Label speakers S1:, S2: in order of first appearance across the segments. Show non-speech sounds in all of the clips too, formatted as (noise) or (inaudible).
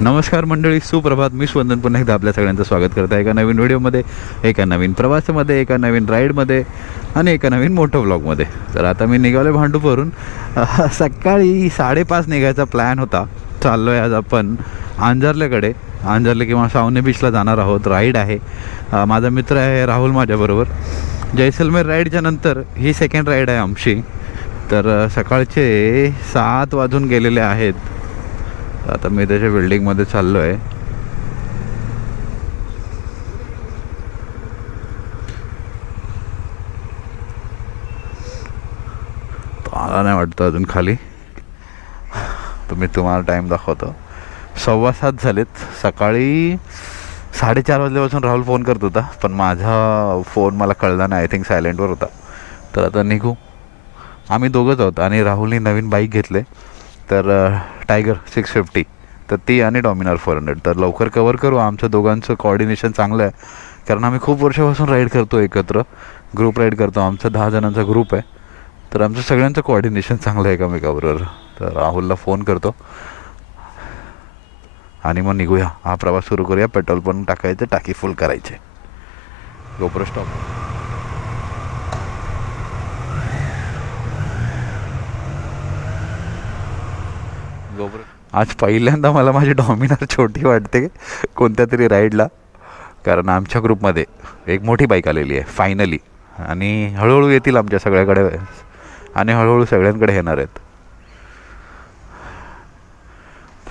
S1: नमस्कार मंडळी सुप्रभात. मी स्वंदन. पुन्हा एकदा आपल्या सगळ्यांचं स्वागत करत आहे एका नवीन व्हिडिओमध्ये एका नवीन प्रवासामध्ये एका नवीन राईडमध्ये आणि एका नवीन मोठं ब्लॉगमध्ये तर आता मी निघालो भांडूपवरून. सकाळी साडेपाच निघायचा प्लॅन होता. चाललो आहे आज आपण आंजर्लेकडे. आंजर्ले किंवा सावने बीचला जाणार आहोत. राईड आहे. माझा मित्र आहे राहुल माझ्याबरोबर. जैसलमेर राईडच्या नंतर ही सेकंड राईड आहे आमची. तर सकाळचे सात वाजून गेलेले आहेत. आता मी त्याच्या बिल्डिंगमध्ये चाललो आहे तो आला नाही वाटतं अजून खाली. तुम्ही तुम्हाला टाईम दाखवतो. सव्वा सात झालेत. सकाळी साडेचार वाजल्यापासून राहुल फोन करत होता पण माझा फोन मला कळला नाही. आय थिंक सायलेंटवर होता. तर आता निघू. आम्ही दोघंच आहोत आणि राहुलने नवीन बाईक घेतले तर टायगर सिक्स फिफ्टी तर ती आणि डॉमिनार फोर हंड्रेड तर लवकर कवर करू. आमचं दोघांचं कॉर्डिनेशन चांगलं आहे. कारण आम्ही खूप वर्षापासून राईड करतो एकत्र. ग्रुप राईड करतो. आमचा दहा जणांचा ग्रुप आहे. तर आमचं सगळ्यांचं कॉर्डिनेशन चांगलं आहे एकामेकाबरोबर. तर राहुलला फोन करतो. आणि मग निघूया. हा प्रवास सुरू करूया. पेट्रोल पण टाकायचं टाकी फुल करायचे. गोप्रो स्टॉप आज पहिल्यांदा मला माझी डॉमिनार छोटी वाटते कोणत्या तरी राईडला कारण आमच्या ग्रुपमध्ये एक मोठी बाईक आलेली आहे फायनली आणि हळूहळू येतील आमच्या सगळ्याकडे. आणि हळूहळू सगळ्यांकडे येणार आहेत.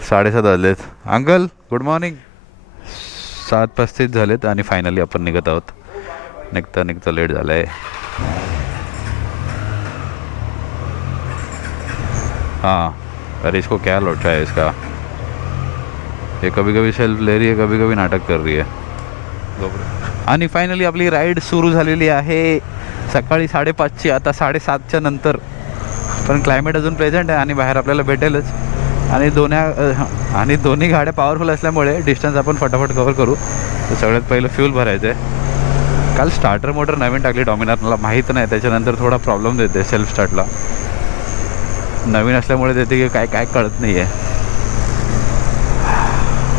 S1: साडेसात वाजलेत. अंकल गुड मॉर्निंग सात पस्तीस झालेत आणि फायनली आपण निघत आहोत. निघता निघता लेट झालं आहे हां. अरे इसको क्या लौटा है इसका? ये कभी कभी सेल्फ ले रही है कभी कभी नाटक कर रही है। आणि फायनली आपली राईड सुरू झालेली आहे. सकाळी साडेपाचची आता साडेसातच्या नंतर. पण क्लायमेट अजून प्रेझेंट आहे आणि बाहेर आपल्याला भेटेलच. आणि दोन्या आणि दोन्ही गाड्या पॉवरफुल असल्यामुळे डिस्टन्स आपण फटाफट कव्हर करू. तर सगळ्यात पहिलं फ्यूल भरायचं आहे काल स्टार्टर मोटर नवीन टाकली डॉमिनार मला माहीत नाही त्याच्यानंतर थोडा प्रॉब्लेम देते सेल्फ स्टार्टला नवीन असल्यामुळे ते काय काय कळत नाही आहे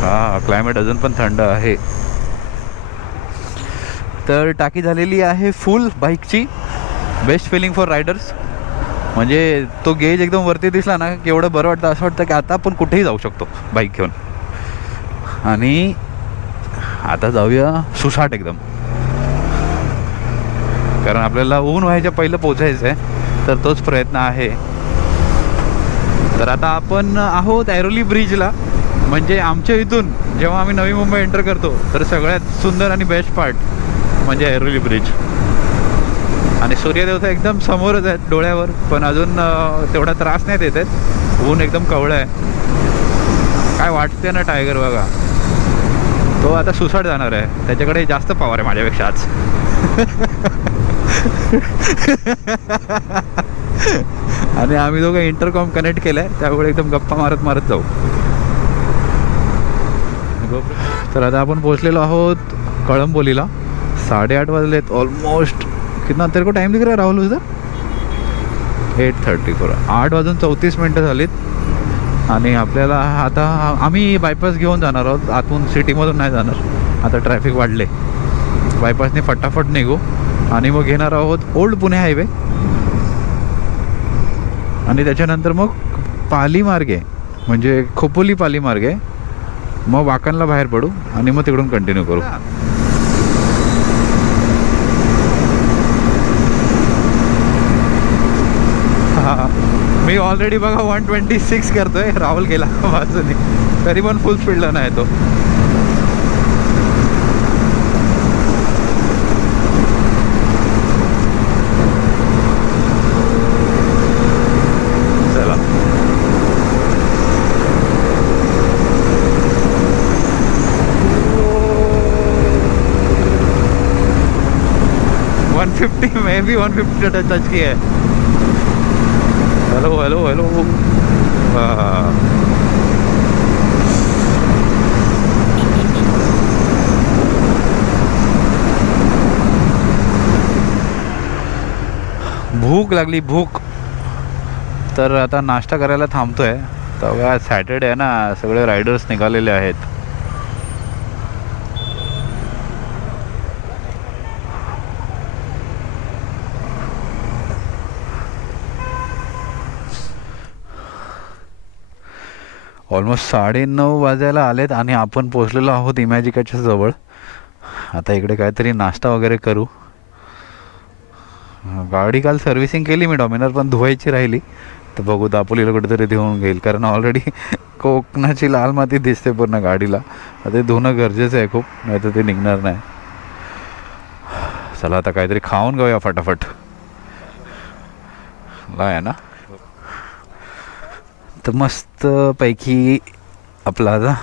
S1: हां क्लायमेट अजून पण थंड आहे. तर टाकी झालेली आहे फुल बाईकची बेस्ट फिलिंग फॉर रायडर्स म्हणजे तो गेज एकदम वरती दिसला ना की एवढं बरं वाटतं असं वाटतं की आता आपण कुठेही जाऊ शकतो बाईक घेऊन. आणि आता जाऊया सुसाट एकदम. कारण आपल्याला ऊन व्हायच्या पहिलं पोचायचं आहे तर तोच प्रयत्न आहे. तर आता आपण आहोत ऐरोली ब्रिजला. म्हणजे आमच्या इथून जेव्हा आम्ही नवी मुंबई एंटर करतो तर सगळ्यात सुंदर आणि बेस्ट पार्ट म्हणजे ऐरोली ब्रिज. आणि सूर्यदेवता एकदम समोरच आहेत डोळ्यावर पण अजून तेवढा त्रास नाही देत आहेत. ऊन एकदम कवळं आहे. काय वाटते ना टायगर बघा. तो आता सुसाट जाणार आहे. त्याच्याकडे जास्त पावर आहे माझ्यापेक्षा आज. (laughs) आणि आम्ही दोघं इंटरकॉम कनेक्ट केलंय त्यामुळे एकदम गप्पा मारत मारत जाऊ. तर आता आपण पोहोचलेलो आहोत कळंबोलीला. साडेआठ वाजलेत ऑलमोस्ट कितना तेरे को टाइम दिख रहा है राहुल उधर एट थर्टी फोर आठ वाजून चौतीस मिनटं झालीत. आणि आपल्याला आता आम्ही बायपास घेऊन जाणार आहोत. आतून सिटीमधून नाही जाणार. आता ट्रॅफिक वाढले बायपासने फटाफट निघू. आणि मग घेणार आहोत ओल्ड पुणे हायवे आणि त्याच्यानंतर मग पाली मार्गे म्हणजे खोपोली पाली मार्गे मग वाकणला बाहेर पडू आणि मग तिकडून कंटिन्यू करू. मी ऑलरेडी बघा वन ट्वेंटी सिक्स करतोय. राहुल गेला बाजूने तरी पण फुल स्पीडला नाही तो. 150 में भी 150 टच टच की है। हेलो हेलो हेलो भूक लागली भूक तर आता नाश्ता करायला थांबतोय. तर सॅटर्डे आहे ना सगळे रायडर्स निघालेले आहेत. ऑलमोस्ट साडेनऊ वाजायला आलेत आणि आपण पोचलेलो आहोत इमॅजिकाच्या जवळ. आता इकडे काहीतरी नाश्ता वगैरे करू. गाडी काल सर्व्हिसिंग केली मी डॉमिनर पण धुवायची राहिली. तर बघू दापोलीला कुठेतरी देऊन घेईल कारण ऑलरेडी (laughs) कोकणाची लाल माती दिसते पूर्ण गाडीला. ते धुणं गरजेचं आहे खूप नाही तर ते निघणार नाही. चला आता काहीतरी खाऊन घेऊया फटाफट. लाय आहे ना. तर मस्तपैकी आपला आता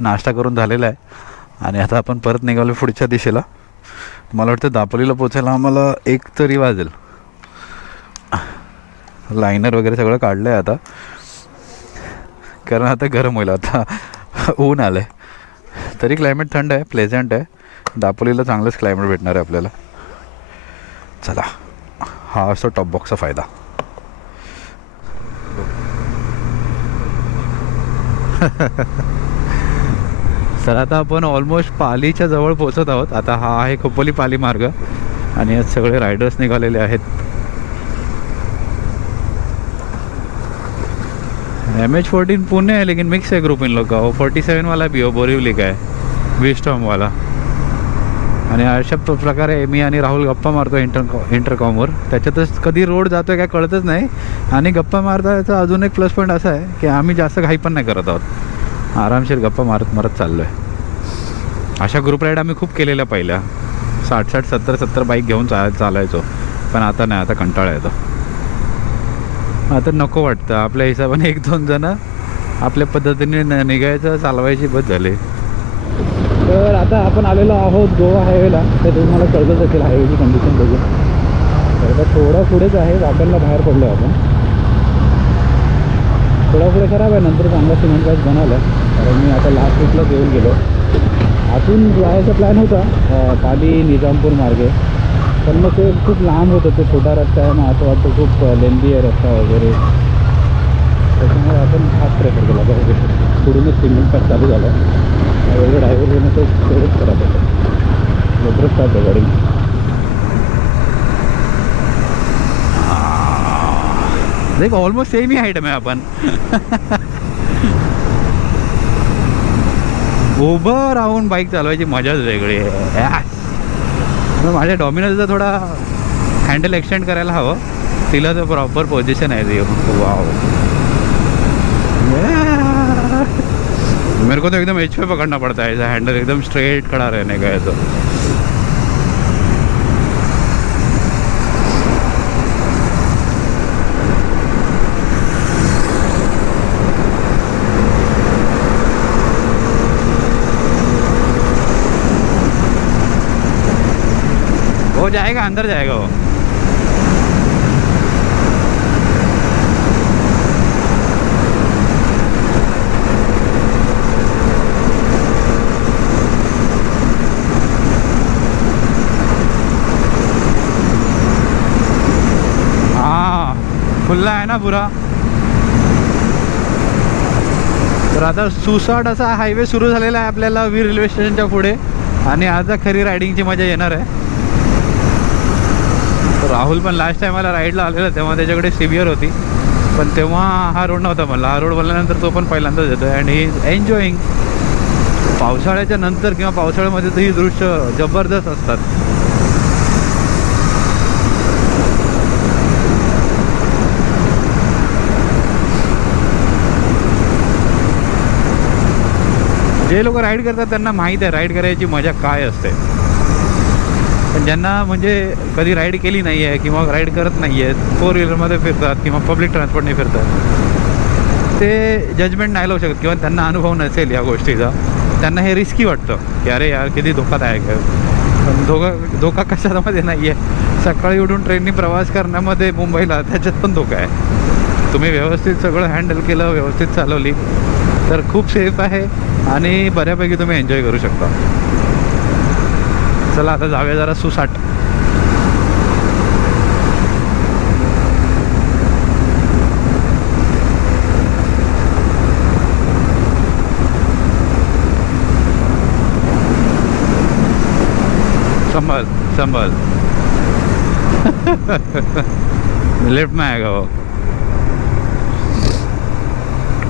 S1: नाश्ता करून झालेला आहे. आणि आता आपण परत निघालो पुढच्या दिशेला. मला वाटतं दापोलीला पोचायला आम्हाला एक तरी वाजेल. लायनर वगैरे सगळं काढलं आहे आता. कारण आता गरम होईल आता ऊन आलं आहे तरी क्लायमेट थंड आहे प्लेझंट आहे. दापोलीला चांगलंच क्लायमेट भेटणार आहे आपल्याला. चला हा असतो टॉप बॉक्सचा फायदा. (laughs) तर आता आपण ऑलमोस्ट पालीच्या जवळ पोहोचत आहोत. आता हा आहे खोपोली पाली मार्ग. आणि यात सगळे रायडर्स निघालेले आहेत. एम एच फोर्टीन पुणे आहे लेकिन मिक्स आहे ग्रुप इन लोक. का फोर्टी सेवन वाला भी हो बोरिवली काय? विस्टॉम वाला. आणि अशा प्रकारे मी आणि राहुल गप्पा मारतो इंटर इंटरकॉमवर त्याच्यातच कधी रोड जातोय काय कळतच नाही. आणि गप्पा मारता याचा अजून एक प्लस पॉईंट असा आहे की आम्ही जास्त घाई पण नाही करत आहोत. आरामशीर गप्पा मारत मारत चाललो आहे अशा ग्रुप राईड आम्ही खूप केलेल्या पहिल्या. साठ साठ सत्तर सत्तर बाईक घेऊन चा चालायचो. पण आता नाही आता कंटाळा येतो. आता नको वाटतं. आपल्या हिशोबाने एक दोन जण आपल्या पद्धतीने न- निघायचं चालवायची बस झाली. तर आता आपण आलेलो आहोत गोवा हायवेला. तर तुम्हाला कळतच असेल हायवेची कंडिशन बघून. तर आता थोडा पुढेच आहे वापरला बाहेर पडलो आपण. थोडा पुढे खराब आहे नंतर चांगला सिमेंट पॅच बनवला. कारण मी आता लास्ट वीकलाच येऊन गेलो. आतून जायचा प्लॅन होता काली पाली निजामपूर मार्गे. पण मग ते खूप लांब होतं ते छोटा रस्ता आहे मग असं वाटतं खूप लेंदी आहे रस्ता वगैरे. त्याच्यामुळे आपण हाच प्रेफर केला बघू पुढूनच सिमेंट पॅच चालू झाला. वेगळं ड्रायव्हर घेणं तर तेवढंच खराब होतं. स्टार्ट आहे गाडी? देख ऑलमोस्ट सेम ही हाईट में आपण. उभं राहून बाईक चालवायची मजाच वेगळी आहे. माझ्या डॉमिनोजचा थोडा हँडल एक्सटेंड करायला हवं. तिला तर प्रॉपर पोझिशन आहे ती. वाव मेरे को तो एकदम एच पे पकड़ना पड़ता है, ऐसा हैंडल एकदम स्ट्रेट खड़ा रहने का है तो। जाएगा, अंदर जाएगा वो। खुल्ला आहे ना पुरा? तर आता सुसाट असा हायवे सुरू झालेला आहे आपल्याला वीर रेल्वे स्टेशनच्या पुढे. आणि आता खरी रायडिंगची मजा येणार आहे. तर राहुल पण लास्ट टाइम मला राईडला आलेला तेव्हा त्याच्याकडे सिव्हिअर होती. पण तेव्हा हा रोड नव्हता मला हा रोड बोलल्यानंतर तो पण पहिल्यांदाच येतो आहे आणि एन्जॉईंग पावसाळ्याच्या नंतर किंवा पावसाळ्यामध्ये तर ही दृश्य जबरदस्त असतात. जे लोक राईड करतात त्यांना माहीत आहे राईड करायची मजा काय असते. पण ज्यांना म्हणजे कधी राईड केली नाही आहे किंवा राईड करत नाही आहेत फोर व्हीलरमध्ये फिरतात किंवा पब्लिक ट्रान्सपोर्टने फिरतात ते जजमेंट नाही लावू शकत किंवा त्यांना अनुभव नसेल या गोष्टीचा. त्यांना हे रिस्की वाटतं की अरे यार किती धोकादायक आहे. पण धोका धोका कशामध्ये नाही आहे सकाळी उठून ट्रेननी प्रवास करण्यामध्ये मुंबईला त्याच्यात पण धोका आहे. तुम्ही व्यवस्थित सगळं हँडल केलं व्यवस्थित चालवली तर खूप सेफ आहे. बयापैकी तुम्हें एन्जॉय करू शकता. चला, आता जाऊ जरा सुसाट. संभल संभल. लेफ़्ट में आएगा वो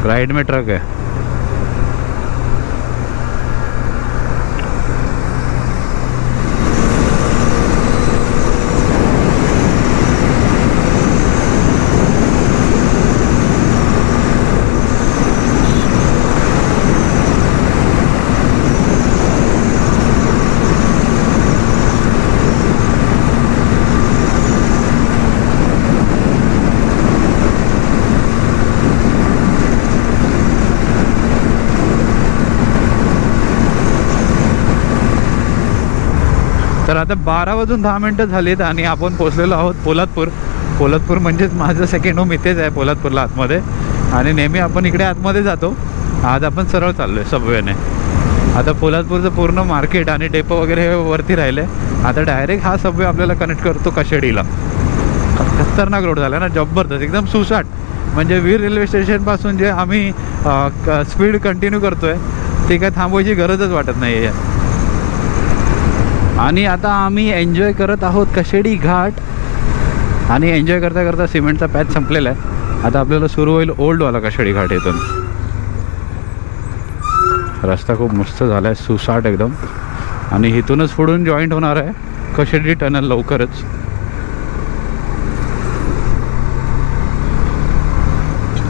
S1: राइट में ट्रक है आता बारा वाजून दहा मिनटं झालीत आणि आपण पोचलेलो आहोत पोलादपूर. पोलादपूर म्हणजेच माझं सेकंड होम इथेच आहे पोलादपूरला आतमध्ये. आणि नेहमी आपण इकडे आतमध्ये जातो. आज आपण सरळ चाललो आहे सबवेने आता पोलादपूरचं पूर्ण मार्केट आणि डेपो वगैरे हे वरती राहिले आता डायरेक्ट हा सबवे आपल्याला कनेक्ट करतो कशेडीला. खतरनाक रोड झाला ना जबरदस्त एकदम सुसाट. म्हणजे वीर रेल्वे स्टेशनपासून जे आम्ही स्पीड कंटिन्यू करतोय ते काय थांबवायची गरजच वाटत नाही आहे आणि आता आम्ही एन्जॉय करत आहोत कशेडी घाट. आणि एन्जॉय करता करता सिमेंटचा पॅच संपलेला आहे. आता आपल्याला सुरू होईल ओल्डवाला कशेडी घाट इथून. रस्ता खूप मस्त झाला आहे सुसाट एकदम. आणि इथूनच पुढून जॉईंट होणार आहे कशेडी टनल लवकरच.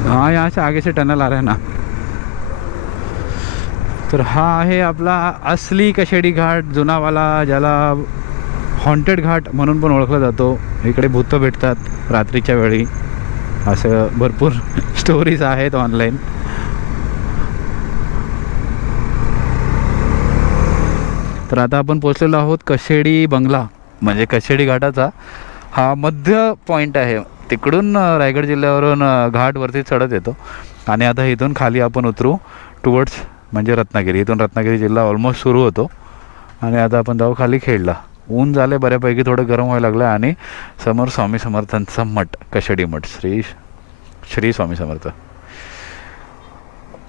S1: हाँ यहाँ से आगे से टनल आ रहा है ना. तर हा आहे आपला असली कशेडी घाट जुनावाला ज्याला हॉन्टेड घाट म्हणून पण ओळखला जातो. इकडे भूत भेटतात रात्रीच्या वेळी. असं भरपूर (laughs) स्टोरीज आहेत ऑनलाईन तर आता आपण पोचलेलो आहोत कशेडी बंगला म्हणजे कशेडी घाटाचा. हा मध्य पॉईंट आहे. तिकडून रायगड जिल्ह्यावरून घाटवरती घाट वरती चढत येतो. आणि आता इथून खाली आपण उतरू टुवर्ड्स म्हणजे रत्नागिरी. इथून रत्नागिरी जिल्हा ऑलमोस्ट सुरू होतो. आणि आता आपण जाऊ खाली खेळला. ऊन झाले बऱ्यापैकी थोडं गरम व्हायला लागलं आणि समोर स्वामी समर्थांचा मठ कशडी मठ. श्री श्री स्वामी समर्थ.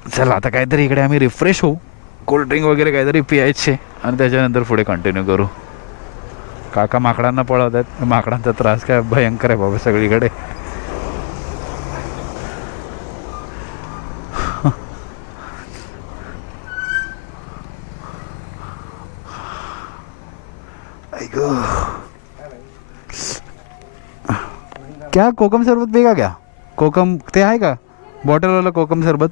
S1: चला आता काहीतरी इकडे आम्ही रिफ्रेश होऊ. कोल्ड्रिंक वगैरे काहीतरी पियायचे. आणि त्याच्यानंतर पुढे कंटिन्यू करू. काका माकडांना पळवत आहेत माकडांचा त्रास काय? भयंकर आहे बाबा सगळीकडे. क्या कोकम सरबत वेगळा घ्या. कोकम ते आहे का? बॉटलवाला कोकम सरबत.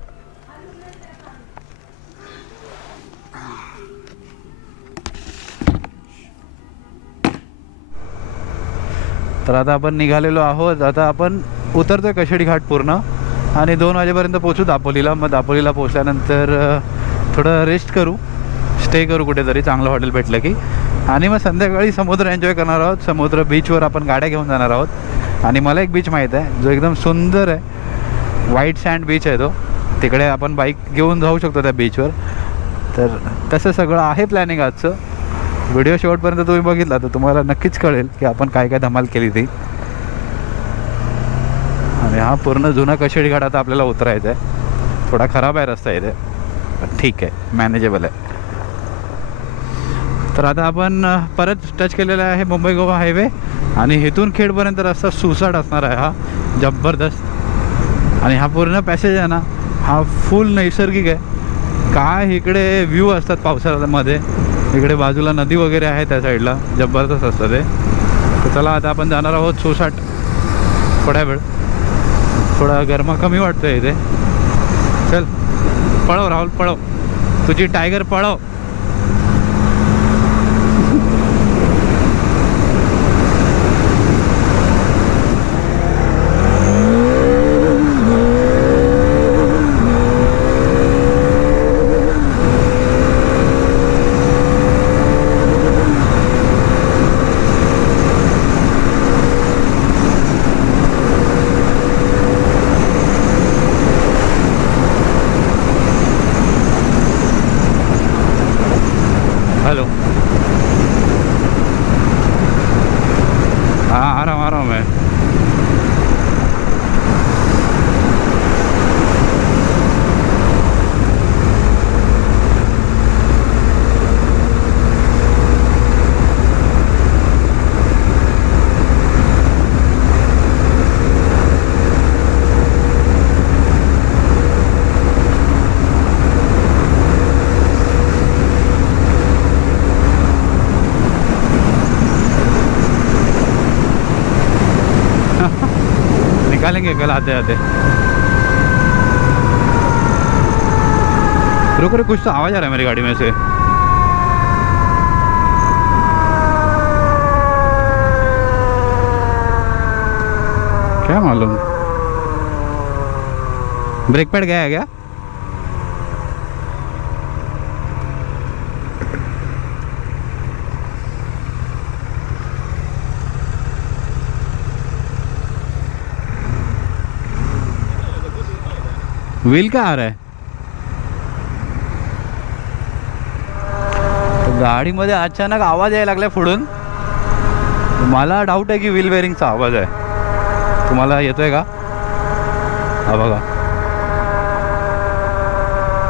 S1: तर आता आपण निघालेलो आहोत. आता आपण उतरतोय कशेडी घाट पूर्ण. आणि दोन वाजेपर्यंत पोचू दापोलीला. मग दापोलीला पोचल्यानंतर थोडं रेस्ट करू. स्टे करू कुठेतरी. चांगलं हॉटेल भेटलं की. आणि मग संध्याकाळी समुद्र एन्जॉय करणार आहोत. समुद्र बीचवर आपण गाड्या घेऊन जाणार आहोत. आणि मला एक बीच माहीत आहे जो एकदम सुंदर आहे. व्हाईट सँड बीच आहे तो. तिकडे आपण बाईक घेऊन जाऊ शकतो त्या बीचवर तर तसं सगळं आहे प्लॅनिंग आजचं. व्हिडिओ शेवटपर्यंत तुम्ही बघितला तर तुम्हाला नक्कीच कळेल की आपण काय काय धमाल केली ती. आणि हा पूर्ण जुना कशेडी घाटात आता आपल्याला उतरायचा आहे. थोडा खराब आहे रस्ता इथे ठीक आहे मॅनेजेबल आहे. तर आता आपण परत टच केलेला आहे मुंबई गोवा हायवे आणि इथून खेडपर्यंत रस्ता सुसाट असणार आहे हा. जबरदस्त. आणि हा पूर्ण पॅसेज आहे ना हा फुल नैसर्गिक आहे. काय इकडे व्ह्यू असतात पावसाळ्यामध्ये. इकडे बाजूला नदी वगैरे आहे त्या साईडला जबरदस्त असतं ते. तर चला आता आपण जाणार आहोत सुसाट थोड्या वेळ. थोडा गरमा कमी वाटतोय इथे. चल पळव राहुल पळव. तुझी टायगर पळव. आते आते रुको, रुक, कुछ तो आवाज़ आ रहा है मेरी गाड़ी में से। क्या मालूम? ब्रेक पैड गया है क्या? व्हील का आ रहा आहे तर गाडीमध्ये अचानक आवाज यायला लागलाय पुढून. मला डाऊट आहे की व्हील बेअरिंगचा आवाज आहे. तुम्हाला येतोय का? हा बघा.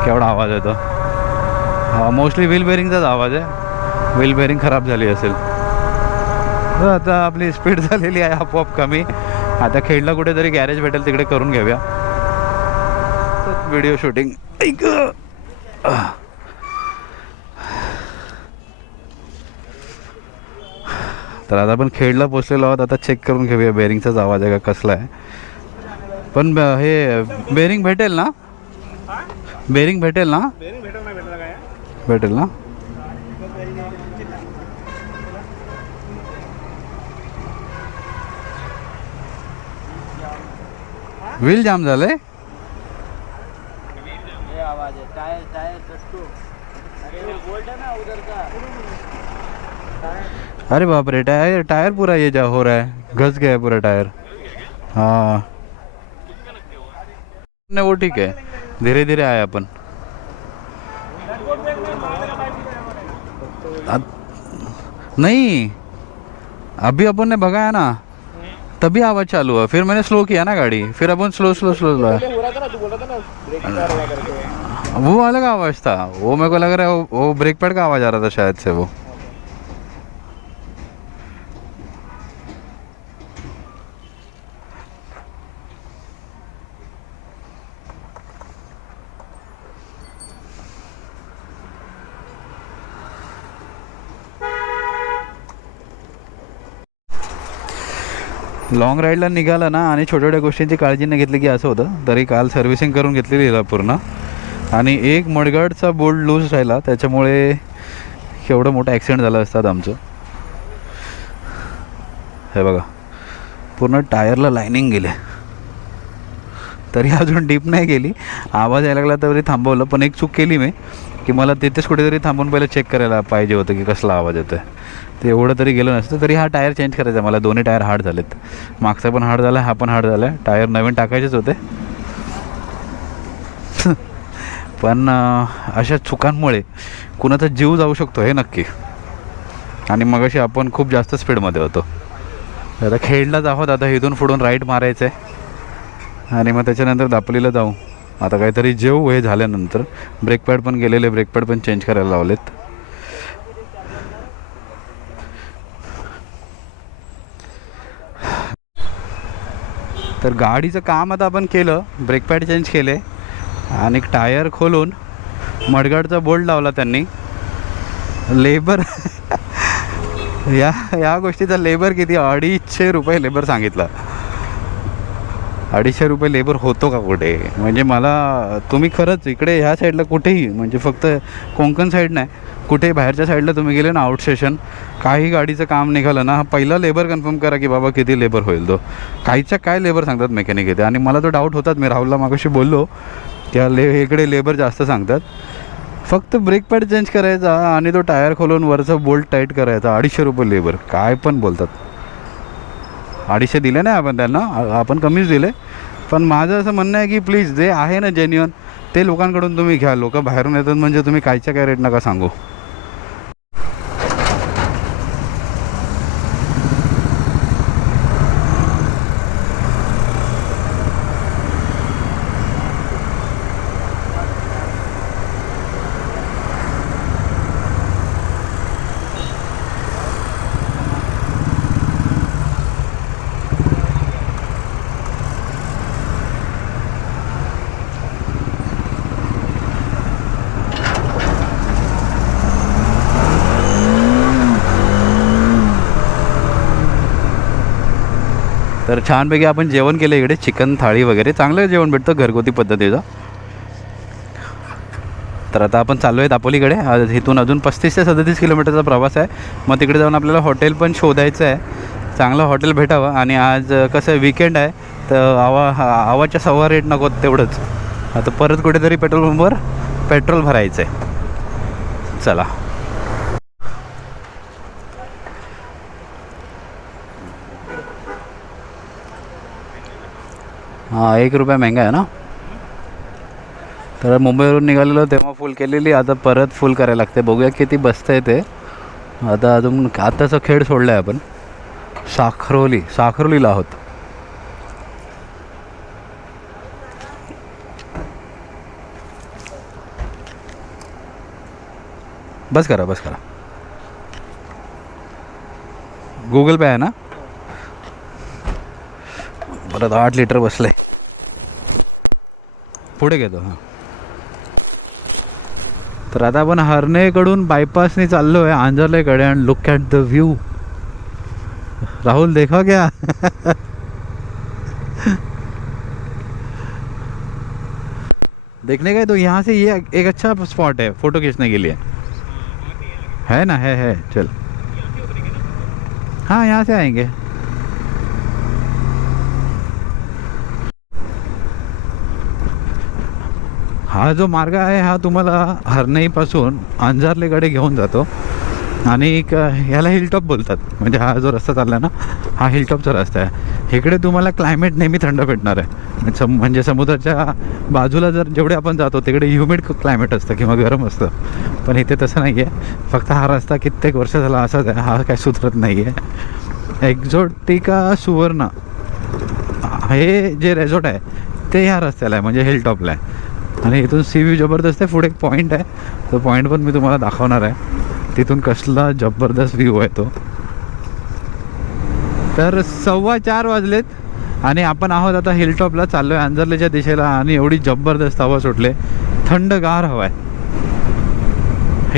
S1: केवढा आवाज येतो हा मोस्टली व्हील बेअरिंगचाच आवाज आहे. व्हील बेरिंग खराब झाली असेल. आता आपली स्पीड झालेली आहे आपोआप कमी. आता खेडला कुठेतरी गॅरेज भेटेल तिकडे करून घेऊया. व्हिडिओ शूटिंग ऐक तर आता आपण खेडला पोचलेलो आहोत. आता चेक करून घेऊया बेरिंगचाच आवाज आहे का कसला आहे. पण हे बेरिंग भेटेल ना? बेरिंग भेटेल ना? भेटेल ना? व्हील जाम झालंय?
S2: अरे ना
S1: बाप रे, टायर टायर पूरा ये जा हो रहा है, घस गया है पूरा टायर। हाँ। नहीं वो ठीक है, धीरे धीरे आए अपन। नहीं, अभी अपन ने भगाया ना, तभी आवाज़ चालू हुआ, फिर मैंने स्लो किया ना गाड़ी, फिर अपन स्लो स्लो स्लो स्लो
S2: रहा था ना, तू बोल रहा वो वाला का
S1: वो अलग आवाज था? वो मेरे को लग रहा है वो, वो ब्रेक पैड का आवाज आ रहा था शायद से वो। लॉंग राईडला निघाला ना आणि छोट्या छोट्या गोष्टींची काळजी नाही घेतली की असं होतं. तरी काल सर्व्हिसिंग करून घेतलेली हिला पूर्ण. आणि एक मडगाडचा बोल्ड लूज राहिला त्याच्यामुळे एवढं मोठं ॲक्सिडेंट झालं असतात आमचं. हे बघा पूर्ण टायरला लायनिंग गेले. तरी अजून डीप नाही गेली. आवाज यायला लागला तरी थांबवलं पण एक चूक केली मी की मला तिथेच कुठेतरी थांबून पहिलं चेक करायला पाहिजे होतं की कसला आवाज येतो आहे ते एवढं तरी गेलं नसतं तरी हा टायर चेंज करायचा. मला दोन्ही टायर हार्ड झालेत. मागचा पण हार्ड झाला हा पण हार्ड झाला. आहे टायर नवीन टाकायचेच होते. पण अशा चुकांमुळे कुणाचा जीव जाऊ शकतो हे नक्की. आणि मगाशी आपण खूप जास्त स्पीडमध्ये होतो. आता खेळलाच आहोत आता इथून फुडून राईट मारायचं. आहे आणि मग त्याच्यानंतर दापोलीला जाऊ. आता काहीतरी जेऊ हे झाल्यानंतर ब्रेकपॅड पण गेलेले ब्रेकपॅड पण चेंज करायला लावलेत. तर गाडीचं काम आता आपण केलं ब्रेकपॅड चेंज केले. आणि टायर खोलून मडगाडचा बोल्ट लावला त्यांनी. लेबर या या गोष्टीचा लेबर किती? अडीचशे रुपये लेबर सांगितला. अडीचशे रुपये लेबर होतो का कुठे? म्हणजे मला तुम्ही खरंच इकडे ह्या साईडला कुठेही म्हणजे फक्त कोंकण साईड नाही कुठेही बाहेरच्या साईडला तुम्ही गेले ना आउट स्टेशन काही गाडीचं काम निघालं ना पहिला लेबर कन्फर्म करा की बाबा किती लेबर होईल तो. काहीच्या काय लेबर सांगतात मेकॅनिक इथे? आणि मला तो डाऊट होतात मी राहुलला मागाशी बोललो त्या ले इकडे लेबर जास्त सांगतात. फक्त ब्रेक पॅड चेंज करायचा आणि तो टायर खोलून वरचा बोल्ट टाईट करायचा. अडीचशे रुपये लेबर काय पण बोलतात. अडीचशे दिले नाही आपण त्यांना. आपण कमीच दिले. पण माझं असं म्हणणं आहे की प्लीज जे आहे ना जेन्युअन ते लोकांकडून तुम्ही घ्या. लोक बाहेरून येतात म्हणजे तुम्ही कायच्या काय रेट नका सांगू. तर छानपैकी आपण जेवण केलं इकडे. चिकन थाळी वगैरे. चांगलं जेवण भेटतं घरगुती पद्धतीचं. तर आता आपण चाललो आहे दापोलीकडे. आज इथून अजून पस्तीस ते सदतीस किलोमीटरचा प्रवास आहे. मग तिकडे जाऊन आपल्याला हॉटेल पण शोधायचं आहे. चांगलं हॉटेल भेटावं. आणि आज कसं आहे विकेंड आहे तर आवा हा- आवाच्या सव्वा रेट नको तेवढंच. आता परत कुठेतरी पेट्रोल पंपवर पेट्रोल भरायचं आहे चला. हां एक रुपया महंगा आहे ना? तर मुंबईवरून निघालेलो तेव्हा फुल केलेली आता परत फुल करायला लागते. बघूया किती बसतं ते. आता अजून आत्ताचा खेळ सोडला आहे आपण. साखरोली साखरोलीला आहोत. बस करा बस करा. गुगल पे आहे ना? परत आठ लिटर बसले पुढे घेतो हाँ. तर आता आपण हर्नेकडून बायपासने चाललो आहे आंजर्लेकडे आणि look at the view Rahul देखा क्या? देखने गए तो यहाँ से ये एक अच्छा स्पॉट है फ़ोटो खींचने के लिए। है ना? है है. चल. हाँ यहाँ से आएँगे। हा जो मार्ग आहे हा तुम्हाला हरणाईपासून अंजारलेकडे घेऊन जातो. आणि एक याला हिलटॉप बोलतात. म्हणजे हा जो रस्ता चालला ना हा हिलटॉपचा रस्ता आहे. इकडे तुम्हाला क्लायमेट नेहमी थंड भेटणार आहे. सम म्हणजे समुद्राच्या बाजूला जर जेवढे आपण जातो तिकडे ह्युमिड क्लायमेट असतं किंवा गरम असतं. पण इथे तसं नाही आहे फक्त हा रस्ता कित्येक वर्ष झाला असाच आहे. हा काय सुधरत नाही आहे एक्झोटिका सुवर्ण हे जे रेझॉर्ट आहे ते ह्या रस्त्याला आहे म्हणजे हिलटॉपला आहे. आणि इथून सी व्ह्यू जबरदस्त आहे पुढे एक पॉईंट आहे. तो पॉईंट पण मी तुम्हाला दाखवणार आहे. तिथून कसला जबरदस्त व्ह्यू आहे तो. तर सव्वा चार वाजलेत आणि आपण आहोत आता हिलटॉपला चाललो आहे अंजर्लेच्या दिशेला आणि एवढी जबरदस्त हवा सुटले. थंडगार हवा आहे.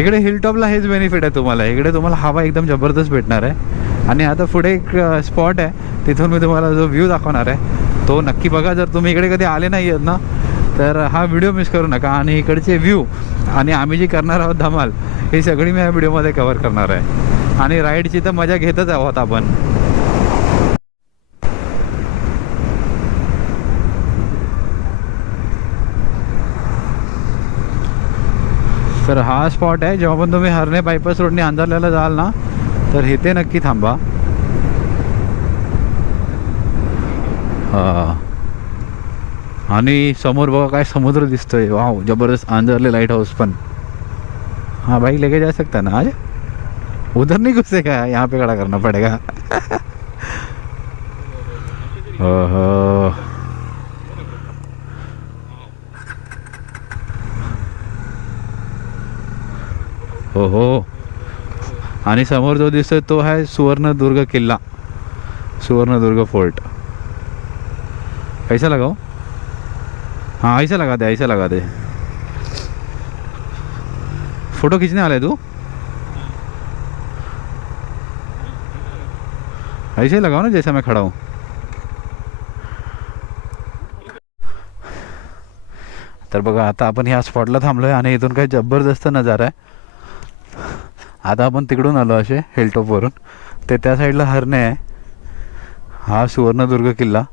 S1: इकडे हिलटॉपला हेच बेनिफिट आहे तुम्हाला. इकडे तुम्हाला हवा एकदम जबरदस्त भेटणार आहे. आणि आता पुढे एक स्पॉट आहे. तिथून मी तुम्हाला जो व्ह्यू दाखवणार आहे तो नक्की बघा. जर तुम्ही इकडे कधी आले नाही आहेत ना तर हा व्हिडिओ मिस करू नका. आणि इकडचे व्ह्यू आणि आम्ही जी करणार आहोत धमाल ही सगळी मी या व्हिडिओमध्ये कवर करणार आहे. आणि राईडची तर मजा घेतच आहोत आपण. तर हा स्पॉट आहे. जेव्हा पण तुम्ही हरणे बायपास रोडने अंधारल्याला जाल ना तर इथे नक्की थांबा. हा. समोर बघा काय समुद्र दिसतोय. वाव ज़बरदस्त अंजरले लाइट हाउस पण. हाँ भाई लेके जा सकता ना आज? उधर नहीं घुसेगा यहाँ पे खड़ा करना पड़ेगा. (laughs) ओहो. आणि समोर जो दिसतोय तो आहे सुवर्णदुर्ग किल्ला. सुवर्णदुर्ग फोर्ट. कैसा लगाओ. हाँ ऐसा लगा दे ऐसा लगा दे। फोटो खींचने वाला है तू? ऐसे ही लगाओ ना जैसा मैं खड़ा हूँ। तर बघा आता आपण ह्या स्पॉटला थांबलो आहे आणि इथून काही जबरदस्त नजारा आहे. आता आपण तिकडून आलो असे हिलटॉपवरून ते त्या साईडला हरणे आहे. हा सुवर्णदुर्ग किल्ला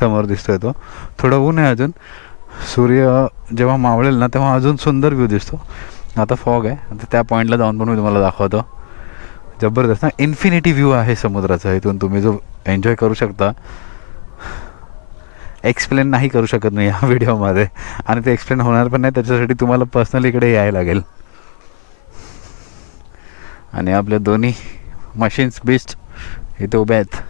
S1: समोर दिसतोय तो. थोडं ऊन आहे अजून. सूर्य जेव्हा मावळेल ना तेव्हा अजून सुंदर व्ह्यू दिसतो. आता फॉग आहे. आता त्या पॉईंटला जाऊन पण मी तुम्हाला दाखवतो. जबरदस्त ना इन्फिनिटी व्ह्यू आहे समुद्राचा इथून तुम्ही जो एन्जॉय करू शकता. एक्सप्लेन नाही करू शकत नाही या व्हिडिओमध्ये आणि ते एक्सप्लेन होणार पण नाही त्याच्यासाठी तुम्हाला पर्सनली इकडे यायला लागेल. आणि आपल्या दोन्ही मशीन्स बेस्ट इथे उभ्या आहेत.